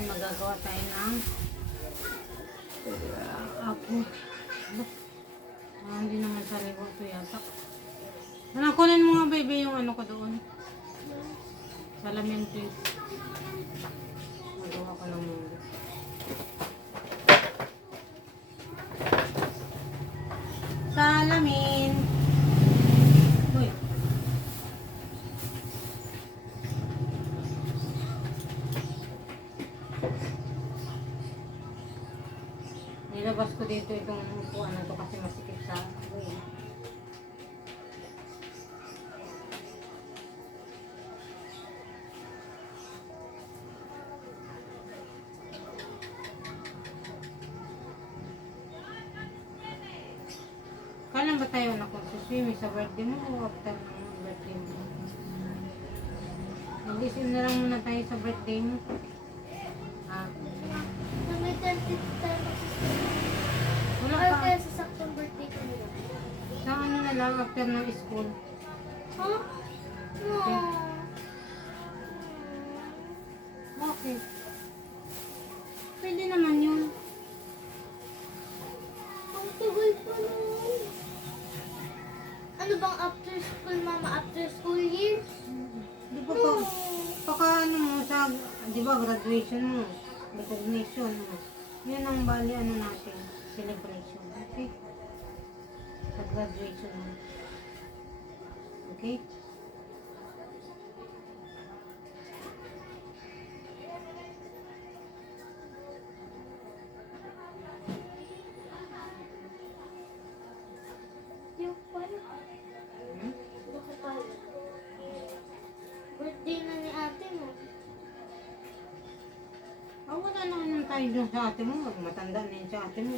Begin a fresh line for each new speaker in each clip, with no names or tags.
ngayon magagawa tayo ng ako. Ah, hindi naman sa libo ito yata. Ano, kunin mo nga baby yung ano ko doon. Salamin please. Magawa ko ng munggo. Salamin. Uy. Nilabas ko dito itong upuan na to kasi masikip sa uy. Kailan ba tayo na kung swimming sa birthday mo o after birthday mo? Nag-isim na muna tayo sa birthday mo. Ah,
Na may 30 tayo
wala
Ay,
pa.
kaya sa saktong birthday ko nila.
Sa lang after ng school.
Ha? No.
Okay. Pwede naman yun.
Ang tagal pa nun. Ano bang after school, mama? After school year?
Di ba
No.
pa, paka ano mo sa, di ba graduation mo, recognition mo. Yun ang bali ano natin, celebration. Wala na naman tayo dun sa ate mo. Matanda na yun sa ate mo.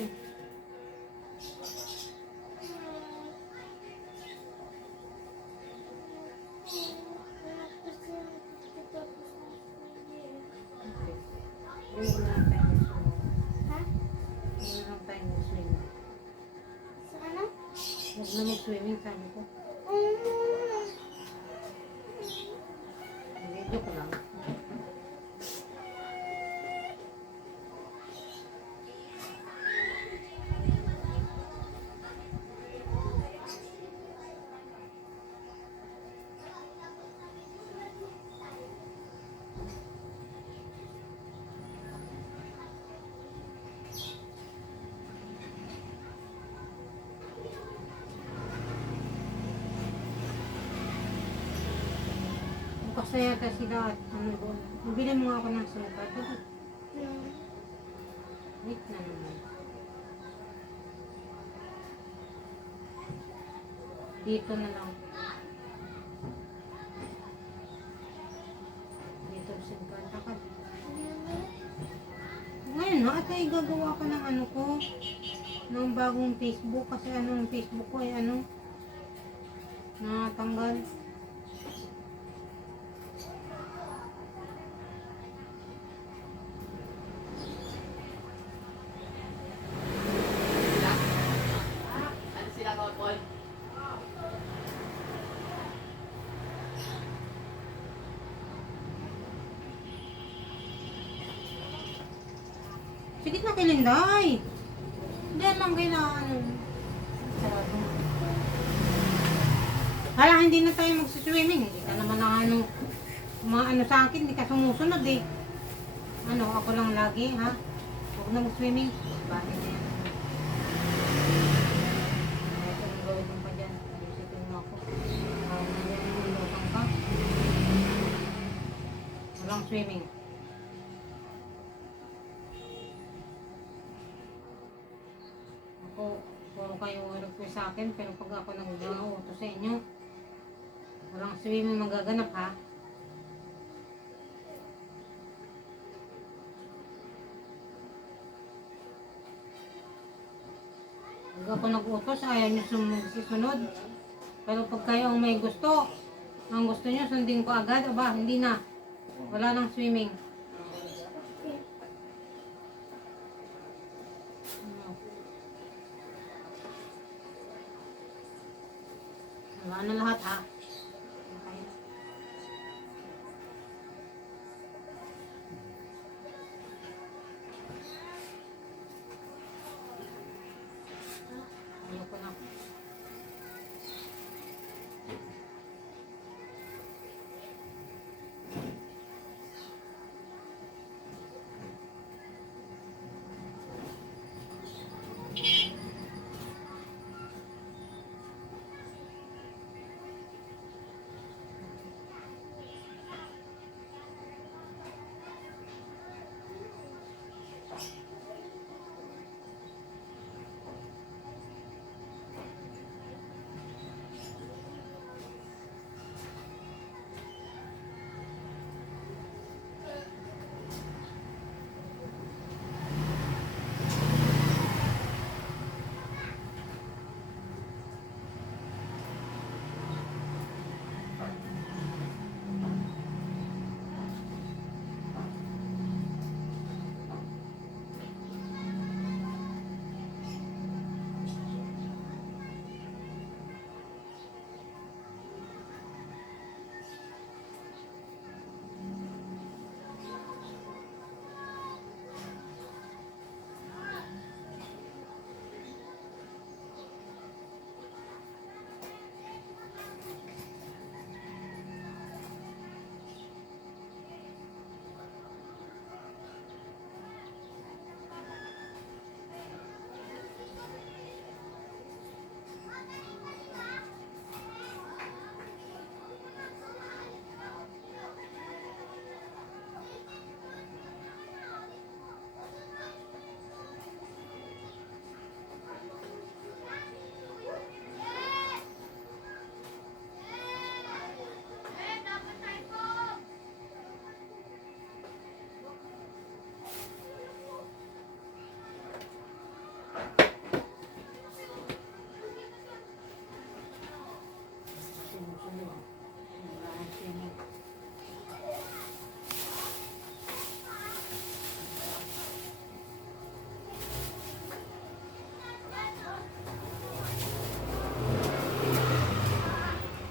Huwag na mag-swimming, sabi ko.
Mm.
Yata sila at ano doon. Mabili mo ako ng sukat. Wait na naman. Dito na lang. Dito sa kanta ka. Ngayon na, at ay gagawa ko ng ano ko. Ng bagong Facebook. Kasi ano yung Facebook ko ay ano. Natanggal. Sige na kay Linday. Hindi lang kailangan. Sarado. Hala, hindi na tayo magsiswimming. Hindi ka naman na ano, ano sa akin, hindi ka sumusunod eh. Ano, ako lang lagi, ha? Huwag na mag-swimming. Bakit na yan? Ito ang sa akin, pero pag ako nag-auto sa inyo, walang swimming magaganap ha. Pag ako nag-utos, ayaw nyo sumusunod. Pero pag kayo ang may gusto, ang gusto nyo, sundin ko agad, aba, hindi na. Wala nang swimming. Ano na lahat ha? Ayoko na